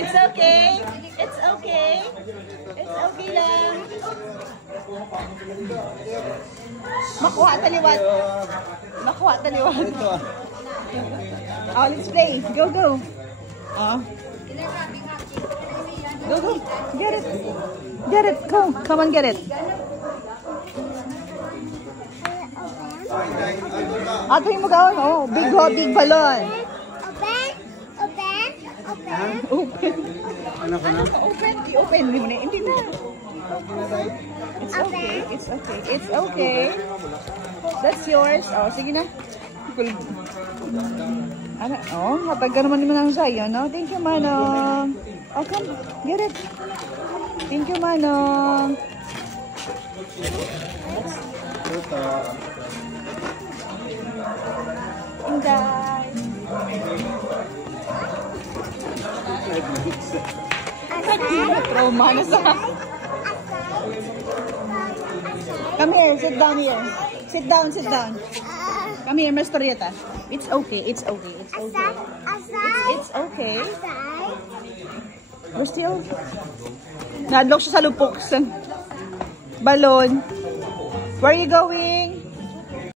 It's okay. It's okay. It's okay lang. Makuha taliwat. Makuha taliwat. Oh, let's play. Go, go. Oh. Go, go. Get it. Get it. Go. Come on, get it. Ato yung mag-aon. Oh, big balloon. Open. Open. Open. Open. Ano ka open? I-open mo na. Hindi na. It's okay. It's okay. It's okay. That's yours. Oh, sige na. Ano? Oh, hatag ka naman naman ang sayo, no? Thank you, Manong. Oh, come. Get it. Thank you, Manong. Inday. Trauma na sa... Come here, sit down here. Sit down, sit down. Come here, Mr. Rieta. It's okay, it's okay, it's okay. It's okay. We're still... Nadlock siya sa lupok. Balon. Where are you going?